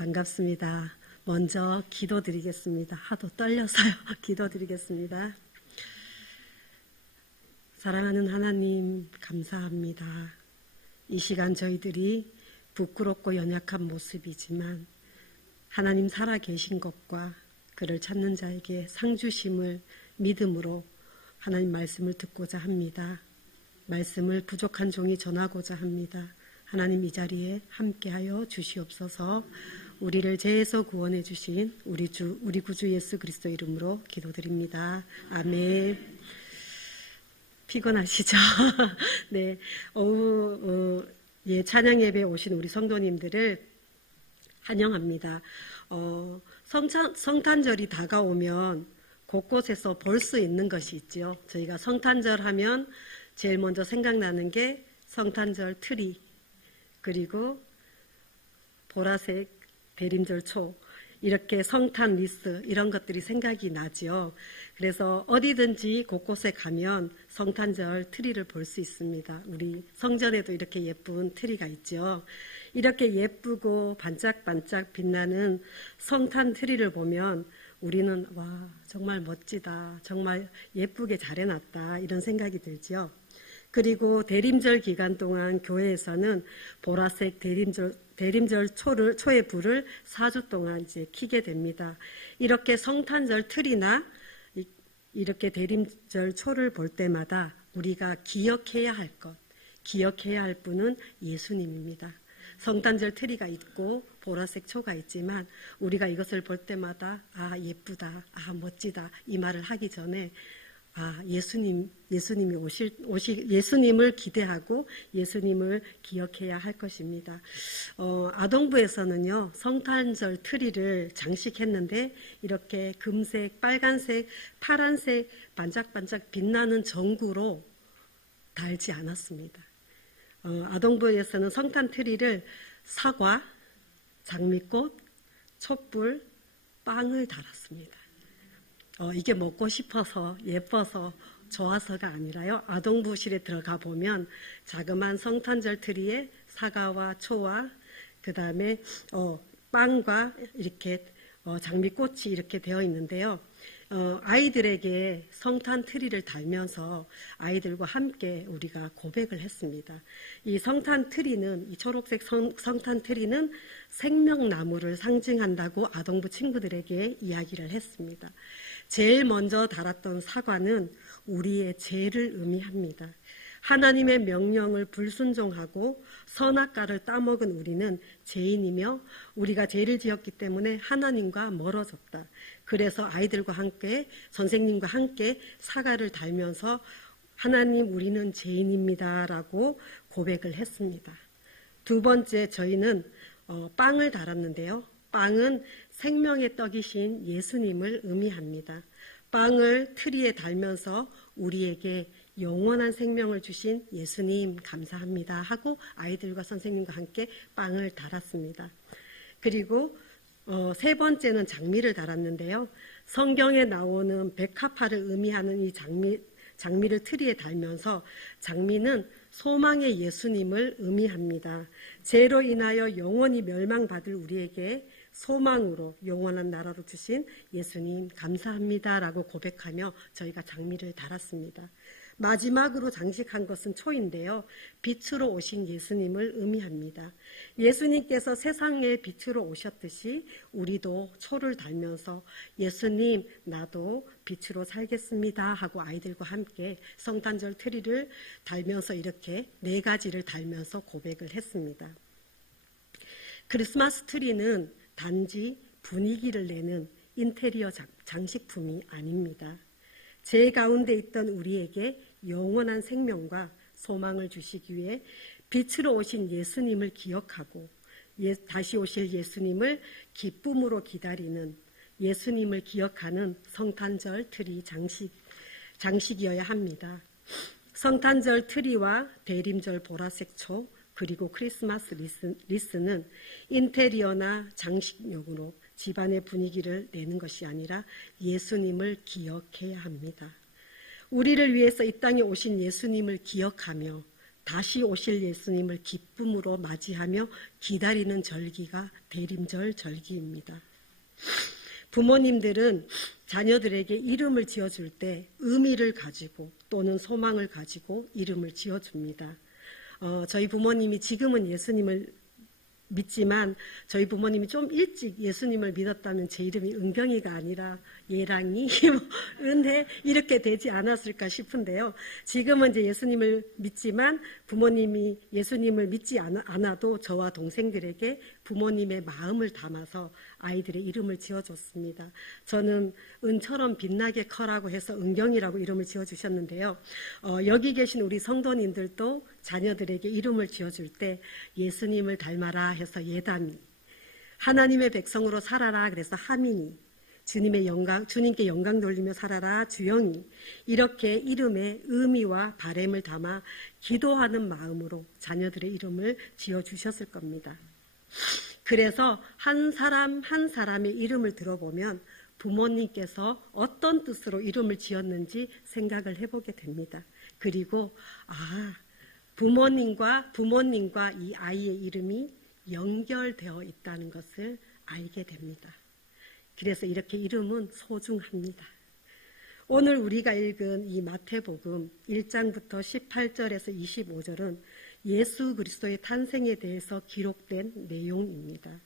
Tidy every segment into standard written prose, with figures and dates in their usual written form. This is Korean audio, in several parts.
반갑습니다. 먼저 기도드리겠습니다. 하도 떨려서요. 기도드리겠습니다. 사랑하는 하나님, 감사합니다. 이 시간 저희들이 부끄럽고 연약한 모습이지만 하나님 살아계신 것과 그를 찾는 자에게 상 주심을 믿음으로 하나님 말씀을 듣고자 합니다. 말씀을 부족한 종이 전하고자 합니다. 하나님 이 자리에 함께하여 주시옵소서. 우리를 죄에서 구원해 주신 우리 구주 예수 그리스도 이름으로 기도드립니다. 아멘. 피곤하시죠? 네, 찬양 예배에 오신 우리 성도님들을 환영합니다. 성탄절이 다가오면 곳곳에서 볼 수 있는 것이 있죠. 저희가 성탄절 하면 제일 먼저 생각나는 게 성탄절 트리, 그리고 보라색 대림절초, 이렇게 성탄 리스 이런 것들이 생각이 나죠. 그래서 어디든지 곳곳에 가면 성탄절 트리를 볼 수 있습니다. 우리 성전에도 이렇게 예쁜 트리가 있죠. 이렇게 예쁘고 반짝반짝 빛나는 성탄 트리를 보면 우리는 와, 정말 멋지다, 정말 예쁘게 잘 해놨다, 이런 생각이 들죠. 그리고 대림절 기간 동안 교회에서는 보라색 대림절 초의 불을 4주 동안 이제 켜게 됩니다. 이렇게 성탄절 트리나 이렇게 대림절 초를 볼 때마다 우리가 기억해야 할 것, 기억해야 할 분은 예수님입니다. 성탄절 트리가 있고 보라색 초가 있지만 우리가 이것을 볼 때마다 아, 예쁘다, 아, 멋지다, 이 말을 하기 전에 예수님이 예수님을 기대하고 예수님을 기억해야 할 것입니다. 아동부에서는요, 성탄절 트리를 장식했는데 이렇게 금색, 빨간색, 파란색 반짝반짝 빛나는 전구로 달지 않았습니다. 아동부에서는 성탄 트리를 사과, 장미꽃, 촛불, 빵을 달았습니다. 이게 먹고 싶어서 예뻐서 좋아서가 아니라요. 아동부실에 들어가 보면 자그마한 성탄절 트리에 사과와 초와 그 다음에 빵과 이렇게 장미꽃이 이렇게 되어 있는데요. 아이들에게 성탄 트리를 달면서 아이들과 함께 우리가 고백을 했습니다. 이 성탄 트리는, 이 초록색 성탄 트리는 생명나무를 상징한다고 아동부 친구들에게 이야기를 했습니다. 제일 먼저 달았던 사과는 우리의 죄를 의미합니다. 하나님의 명령을 불순종하고 선악과를 따먹은 우리는 죄인이며 우리가 죄를 지었기 때문에 하나님과 멀어졌다. 그래서 아이들과 함께, 선생님과 함께 사과를 달면서 하나님, 우리는 죄인입니다 라고 고백을 했습니다. 두 번째, 저희는 빵을 달았는데요. 빵은 생명의 떡이신 예수님을 의미합니다. 빵을 트리에 달면서 우리에게 영원한 생명을 주신 예수님 감사합니다 하고 아이들과 선생님과 함께 빵을 달았습니다. 그리고 세 번째는 장미를 달았는데요. 성경에 나오는 백합화를 의미하는 이 장미를 트리에 달면서 장미는 소망의 예수님을 의미합니다. 죄로 인하여 영원히 멸망받을 우리에게 소망으로 영원한 나라로 주신 예수님 감사합니다 라고 고백하며 저희가 장미를 달았습니다. 마지막으로 장식한 것은 초인데요. 빛으로 오신 예수님을 의미합니다. 예수님께서 세상에 빛으로 오셨듯이 우리도 초를 달면서 예수님, 나도 빛으로 살겠습니다 하고 아이들과 함께 성탄절 트리를 달면서 이렇게 4가지를 달면서 고백을 했습니다. 크리스마스 트리는 단지 분위기를 내는 인테리어 장식품이 아닙니다. 죄 가운데 있던 우리에게 영원한 생명과 소망을 주시기 위해 빛으로 오신 예수님을 기억하고 다시 오실 예수님을 기쁨으로 기다리는, 예수님을 기억하는 성탄절 트리 장식이어야 합니다. 성탄절 트리와 대림절 보라색 초, 그리고 크리스마스 리스는 인테리어나 장식용으로 집안의 분위기를 내는 것이 아니라 예수님을 기억해야 합니다. 우리를 위해서 이 땅에 오신 예수님을 기억하며 다시 오실 예수님을 기쁨으로 맞이하며 기다리는 절기가 대림절 절기입니다. 부모님들은 자녀들에게 이름을 지어줄 때 의미를 가지고 또는 소망을 가지고 이름을 지어줍니다. 저희 부모님이 지금은 예수님을 믿지만 저희 부모님이 좀 일찍 예수님을 믿었다면 제 이름이 은경이가 아니라 예랑이, 은혜 이렇게 되지 않았을까 싶은데요. 지금은 이제 예수님을 믿지만 부모님이 예수님을 믿지 않아도 저와 동생들에게 부모님의 마음을 담아서 아이들의 이름을 지어줬습니다. 저는 은처럼 빛나게 커라고 해서 은경이라고 이름을 지어주셨는데요. 여기 계신 우리 성도님들도 자녀들에게 이름을 지어줄 때 예수님을 닮아라 해서 예담이, 하나님의 백성으로 살아라 그래서 하민이, 주님께 영광 돌리며 살아라 주영이, 이렇게 이름에 의미와 바램을 담아 기도하는 마음으로 자녀들의 이름을 지어주셨을 겁니다. 그래서 한 사람 한 사람의 이름을 들어보면 부모님께서 어떤 뜻으로 이름을 지었는지 생각을 해보게 됩니다. 그리고 부모님과 이 아이의 이름이 연결되어 있다는 것을 알게 됩니다. 그래서 이렇게 이름은 소중합니다. 오늘 우리가 읽은 이 마태복음 1장부터 18절에서 25절은 예수 그리스도의 탄생에 대해서 기록된 내용입니다.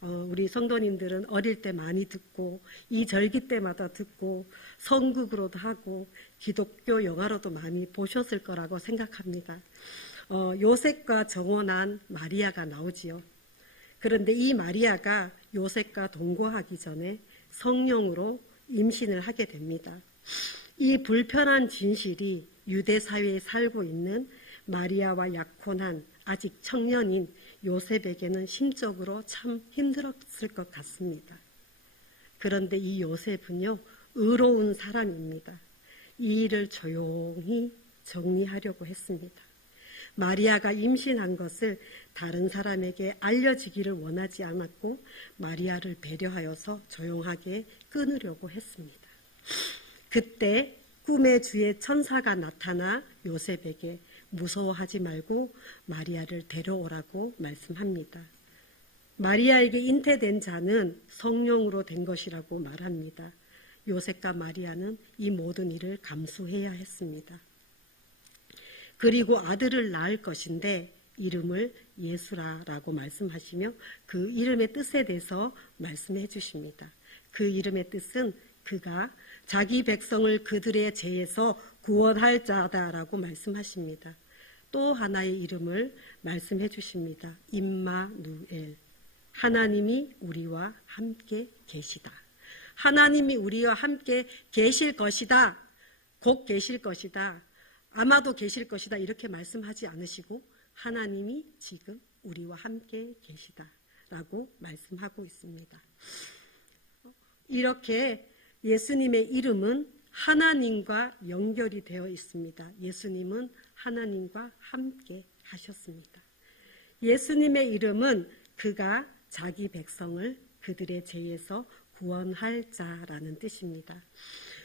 우리 성도님들은 어릴 때 많이 듣고 이 절기 때마다 듣고 성극으로도 하고 기독교 영화로도 많이 보셨을 거라고 생각합니다. 요셉과 정혼한 마리아가 나오지요. 그런데 이 마리아가 요셉과 동거하기 전에 성령으로 임신을 하게 됩니다. 이 불편한 진실이 유대 사회에 살고 있는 마리아와 약혼한 아직 청년인 요셉에게는 심적으로 참 힘들었을 것 같습니다. 그런데 이 요셉은요, 의로운 사람입니다. 이 일을 조용히 정리하려고 했습니다. 마리아가 임신한 것을 다른 사람에게 알려지기를 원하지 않았고 마리아를 배려하여서 조용하게 끊으려고 했습니다. 그때 꿈에 주의 천사가 나타나 요셉에게 무서워하지 말고 마리아를 데려오라고 말씀합니다. 마리아에게 잉태된 자는 성령으로 된 것이라고 말합니다. 요셉과 마리아는 이 모든 일을 감수해야 했습니다. 그리고 아들을 낳을 것인데 이름을 예수라라고 말씀하시며 그 이름의 뜻에 대해서 말씀해 주십니다. 그 이름의 뜻은 그가 자기 백성을 그들의 죄에서 구원할 자다라고 말씀하십니다. 또 하나의 이름을 말씀해 주십니다. 임마누엘, 하나님이 우리와 함께 계시다. 하나님이 우리와 함께 계실 것이다. 곧 계실 것이다. 아마도 계실 것이다. 이렇게 말씀하지 않으시고 하나님이 지금 우리와 함께 계시다라고 말씀하고 있습니다. 이렇게 예수님의 이름은 하나님과 연결이 되어 있습니다. 예수님은 하나님과 함께 하셨습니다. 예수님의 이름은 그가 자기 백성을 그들의 죄에서 구원할 자라는 뜻입니다.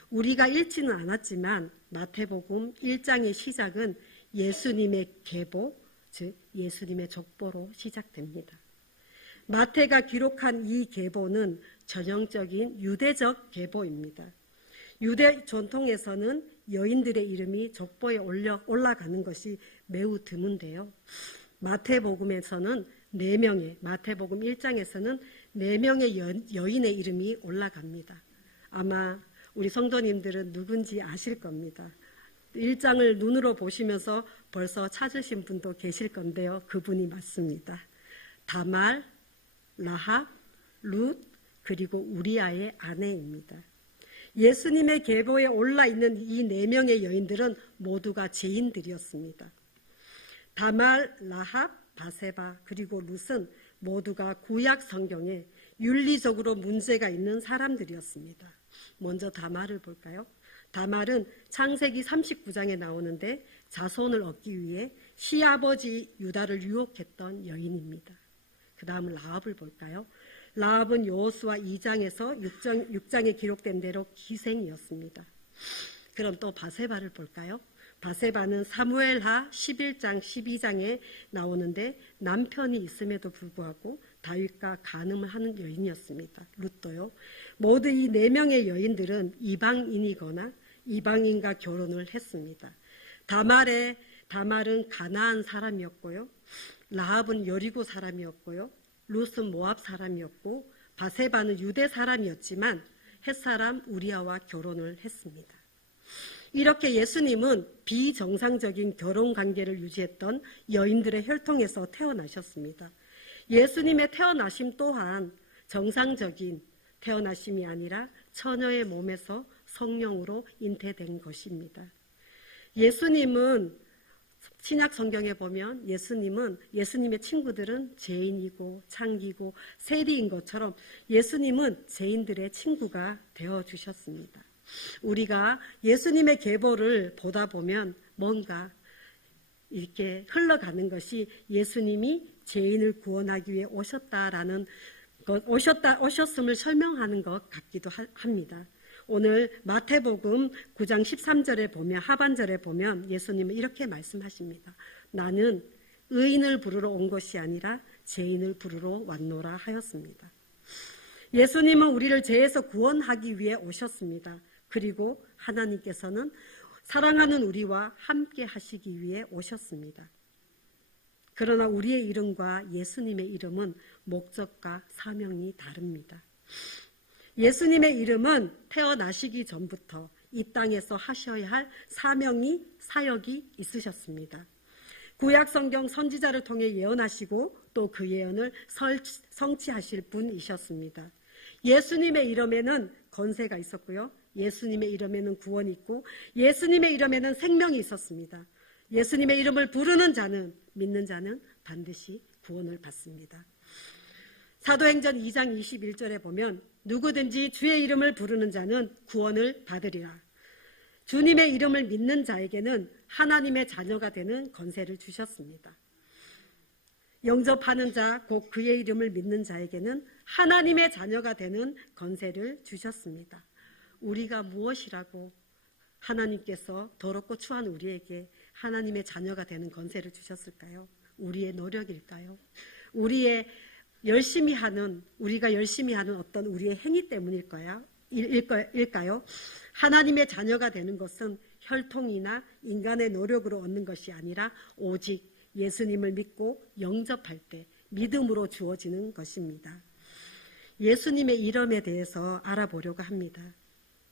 우리가 읽지는 않았지만 마태복음 1장의 시작은 예수님의 계보, 즉 예수님의 족보로 시작됩니다. 마태가 기록한 이 계보는 전형적인 유대적 계보입니다. 유대 전통에서는 여인들의 이름이 족보에 올라가는 것이 매우 드문데요. 마태복음에서는 4명의, 마태복음 1장에서는 4명의 여인의 이름이 올라갑니다. 아마 우리 성도님들은 누군지 아실 겁니다. 1장을 눈으로 보시면서 벌써 찾으신 분도 계실 건데요. 그분이 맞습니다. 다말, 라합, 룻, 그리고 우리아의 아내입니다. 예수님의 계보에 올라있는 이 4명의 여인들은 모두가 죄인들이었습니다. 다말, 라합, 바세바, 그리고 룻은 모두가 구약 성경에 윤리적으로 문제가 있는 사람들이었습니다. 먼저 다말을 볼까요? 다말은 창세기 39장에 나오는데 자손을 얻기 위해 시아버지 유다를 유혹했던 여인입니다. 그 다음 라합을 볼까요? 라합은 여호수아 2장에서 6장에 기록된 대로 기생이었습니다. 그럼 또 바세바를 볼까요? 바세바는 사무엘하 11장 12장에 나오는데 남편이 있음에도 불구하고 다윗과 간음을 하는 여인이었습니다. 룻도요. 모두 이 4명의 여인들은 이방인이거나 이방인과 결혼을 했습니다. 다말은 가나안 사람이었고요. 라합은 여리고 사람이었고요. 룻은 모압 사람이었고 바세바는 유대 사람이었지만 헷사람 우리아와 결혼을 했습니다. 이렇게 예수님은 비정상적인 결혼 관계를 유지했던 여인들의 혈통에서 태어나셨습니다. 예수님의 태어나심 또한 정상적인 태어나심이 아니라 처녀의 몸에서 성령으로 잉태된 것입니다. 예수님은 신약 성경에 보면 예수님의 친구들은 죄인이고 창기고 세리인 것처럼 예수님은 죄인들의 친구가 되어주셨습니다. 우리가 예수님의 계보를 보다 보면 뭔가 이렇게 흘러가는 것이 예수님이 죄인을 구원하기 위해 오셨음을 설명하는 것 같기도 합니다. 오늘 마태복음 9장 13절에 보면 하반절에 보면 예수님은 이렇게 말씀하십니다. 나는 의인을 부르러 온 것이 아니라 죄인을 부르러 왔노라 하였습니다. 예수님은 우리를 죄에서 구원하기 위해 오셨습니다. 그리고 하나님께서는 사랑하는 우리와 함께 하시기 위해 오셨습니다. 그러나 우리의 이름과 예수님의 이름은 목적과 사명이 다릅니다. 예수님의 이름은 태어나시기 전부터 이 땅에서 하셔야 할 사역이 있으셨습니다. 구약 성경 선지자를 통해 예언하시고 또 그 예언을 성취하실 분이셨습니다. 예수님의 이름에는 권세가 있었고요. 예수님의 이름에는 구원이 있고 예수님의 이름에는 생명이 있었습니다. 예수님의 이름을 부르는 자는, 믿는 자는 반드시 구원을 받습니다. 사도행전 2장 21절에 보면 누구든지 주의 이름을 부르는 자는 구원을 받으리라. 주님의 이름을 믿는 자에게는 하나님의 자녀가 되는 권세를 주셨습니다. 영접하는 자, 곧 그의 이름을 믿는 자에게는 하나님의 자녀가 되는 권세를 주셨습니다. 우리가 무엇이라고 하나님께서 더럽고 추한 우리에게 하나님의 자녀가 되는 권세를 주셨을까요? 우리의 노력일까요? 우리가 열심히 하는 어떤 우리의 행위 때문일까요? 하나님의 자녀가 되는 것은 혈통이나 인간의 노력으로 얻는 것이 아니라 오직 예수님을 믿고 영접할 때 믿음으로 주어지는 것입니다. 예수님의 이름에 대해서 알아보려고 합니다.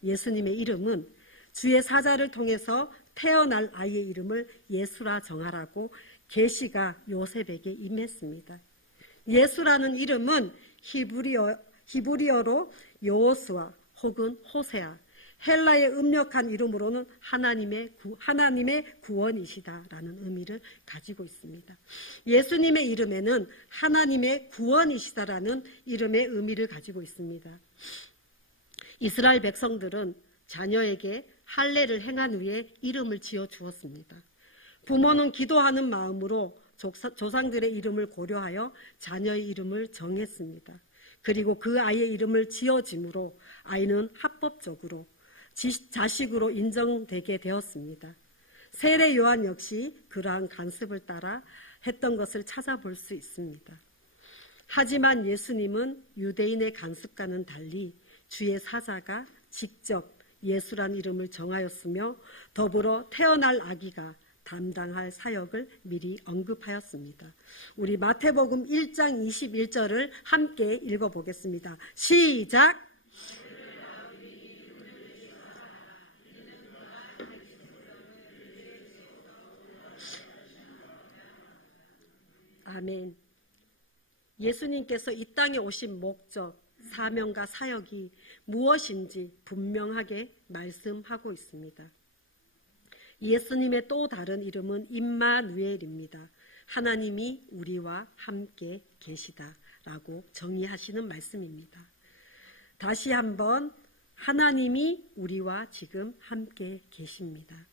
예수님의 이름은 주의 사자를 통해서 태어날 아이의 이름을 예수라 정하라고 계시가 요셉에게 임했습니다. 예수라는 이름은 히브리어로 여호수아 혹은 호세아, 헬라의 음력한 이름으로는 하나님의 구원이시다라는 의미를 가지고 있습니다. 예수님의 이름에는 하나님의 구원이시다라는 이름의 의미를 가지고 있습니다. 이스라엘 백성들은 자녀에게 할례를 행한 후에 이름을 지어 주었습니다. 부모는 기도하는 마음으로 조상들의 이름을 고려하여 자녀의 이름을 정했습니다. 그리고 그 아이의 이름을 지어짐으로 아이는 합법적으로 자식으로 인정되게 되었습니다. 세례 요한 역시 그러한 관습을 따라 했던 것을 찾아볼 수 있습니다. 하지만 예수님은 유대인의 관습과는 달리 주의 사자가 직접 예수란 이름을 정하였으며 더불어 태어날 아기가 담당할 사역을 미리 언급하였습니다. 우리 마태복음 1장 21절을 함께 읽어보겠습니다. 시작! 아멘. 예수님께서 이 땅에 오신 목적, 사명과 사역이 무엇인지 분명하게 말씀하고 있습니다. 예수님의 또 다른 이름은 임마누엘입니다. 하나님이 우리와 함께 계시다라고 정의하시는 말씀입니다. 다시 한번 하나님이 우리와 지금 함께 계십니다.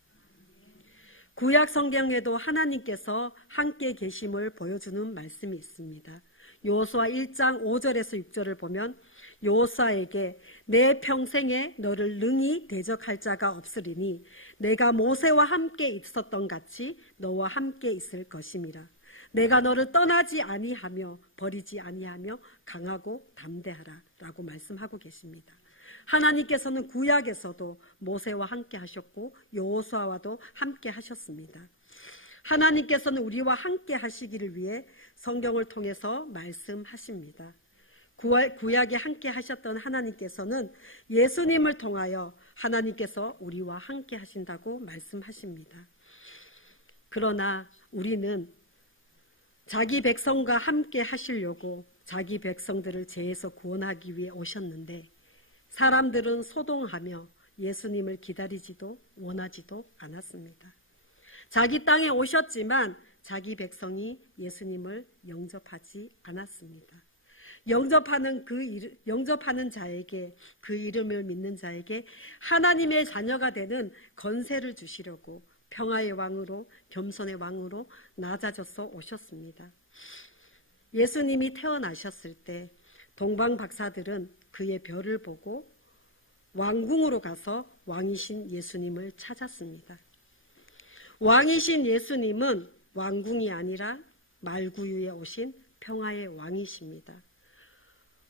구약 성경에도 하나님께서 함께 계심을 보여주는 말씀이 있습니다. 여호수아 1장 5절에서 6절을 보면 여호수아에게 내 평생에 너를 능히 대적할 자가 없으리니 내가 모세와 함께 있었던 같이 너와 함께 있을 것임이라. 내가 너를 떠나지 아니하며 버리지 아니하며 강하고 담대하라 라고 말씀하고 계십니다. 하나님께서는 구약에서도 모세와 함께 하셨고 여호수아와도 함께 하셨습니다. 하나님께서는 우리와 함께 하시기를 위해 성경을 통해서 말씀하십니다. 구약에 함께 하셨던 하나님께서는 예수님을 통하여 하나님께서 우리와 함께 하신다고 말씀하십니다. 그러나 우리는 자기 백성과 함께 하시려고 자기 백성들을 죄에서 구원하기 위해 오셨는데 사람들은 소동하며 예수님을 기다리지도 원하지도 않았습니다. 자기 땅에 오셨지만 자기 백성이 예수님을 영접하지 않았습니다. 영접하는 자에게, 그 이름을 믿는 자에게 하나님의 자녀가 되는 권세를 주시려고 평화의 왕으로, 겸손의 왕으로 낮아져서 오셨습니다. 예수님이 태어나셨을 때 동방 박사들은 그의 별을 보고 왕궁으로 가서 왕이신 예수님을 찾았습니다. 왕이신 예수님은 왕궁이 아니라 말구유에 오신 평화의 왕이십니다.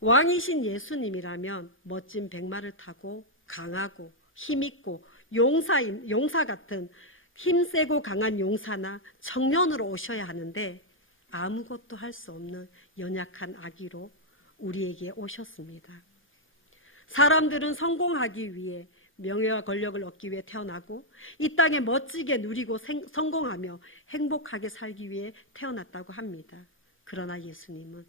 왕이신 예수님이라면 멋진 백마를 타고 강하고 힘있고 용사 같은 힘세고 강한 용사나 청년으로 오셔야 하는데 아무것도 할 수 없는 연약한 아기로 우리에게 오셨습니다. 사람들은 성공하기 위해 명예와 권력을 얻기 위해 태어나고 이 땅에 멋지게 누리고 성공하며 행복하게 살기 위해 태어났다고 합니다. 그러나 예수님은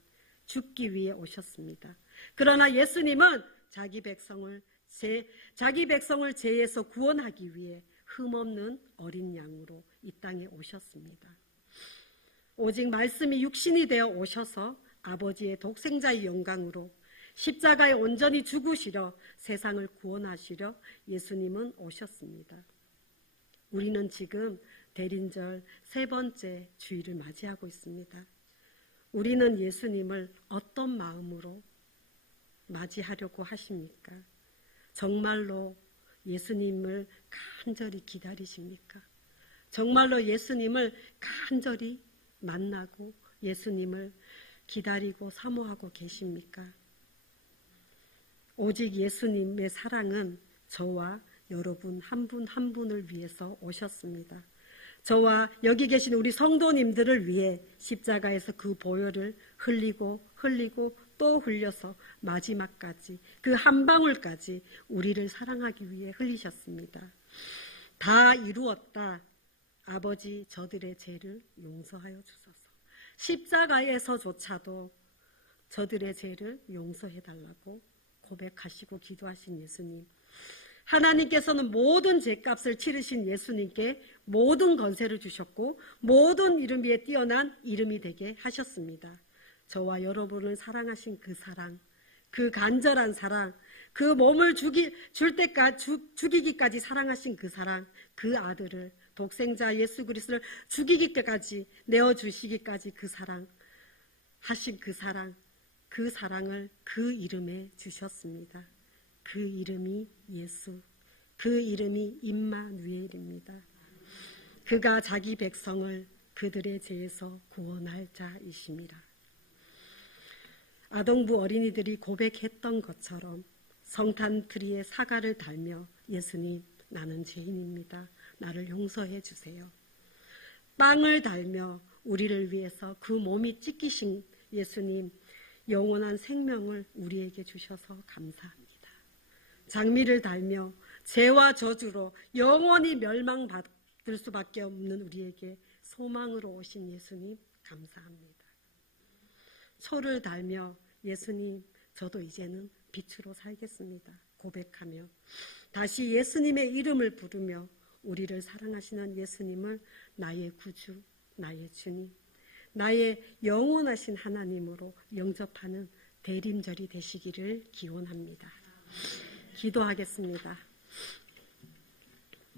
죽기 위해 오셨습니다. 그러나 예수님은 자기 백성을 죄에서 구원하기 위해 흠없는 어린 양으로 이 땅에 오셨습니다. 오직 말씀이 육신이 되어 오셔서 아버지의 독생자의 영광으로 십자가에 온전히 죽으시려 세상을 구원하시려 예수님은 오셨습니다. 우리는 지금 대린절 3번째 주일을 맞이하고 있습니다. 우리는 예수님을 어떤 마음으로 맞이하려고 하십니까? 정말로 예수님을 간절히 기다리십니까? 정말로 예수님을 간절히 만나고 예수님을 기다리고 사모하고 계십니까? 오직 예수님의 사랑은 저와 여러분 한 분 한 분을 위해서 오셨습니다. 저와 여기 계신 우리 성도님들을 위해 십자가에서 그 보혈을 흘리고 또 흘려서 마지막까지 그 한 방울까지 우리를 사랑하기 위해 흘리셨습니다. 다 이루었다. 아버지 저들의 죄를 용서하여 주소서. 십자가에서조차도 저들의 죄를 용서해달라고 고백하시고 기도하신 예수님. 하나님께서는 모든 죄값을 치르신 예수님께 모든 권세를 주셨고 모든 이름 위에 뛰어난 이름이 되게 하셨습니다. 저와 여러분을 사랑하신 그 사랑, 그 간절한 사랑, 그 몸을 죽이기까지 사랑하신 그 사랑, 그 아들을 독생자 예수 그리스도를 죽이기까지 내어주시기까지 그 사랑 하신 그 사랑을 그 이름에 주셨습니다. 그 이름이 예수, 그 이름이 임마누엘입니다. 그가 자기 백성을 그들의 죄에서 구원할 자이십니다. 아동부 어린이들이 고백했던 것처럼 성탄트리에 사과를 달며 예수님, 나는 죄인입니다. 나를 용서해 주세요. 빵을 달며 우리를 위해서 그 몸이 찢기신 예수님, 영원한 생명을 우리에게 주셔서 감사합니다. 장미를 달며 죄와 저주로 영원히 멸망받을 수밖에 없는 우리에게 소망으로 오신 예수님 감사합니다. 소를 달며 예수님, 저도 이제는 빛으로 살겠습니다. 고백하며 다시 예수님의 이름을 부르며 우리를 사랑하시는 예수님을 나의 구주, 나의 주님, 나의 영원하신 하나님으로 영접하는 대림절이 되시기를 기원합니다. 기도하겠습니다.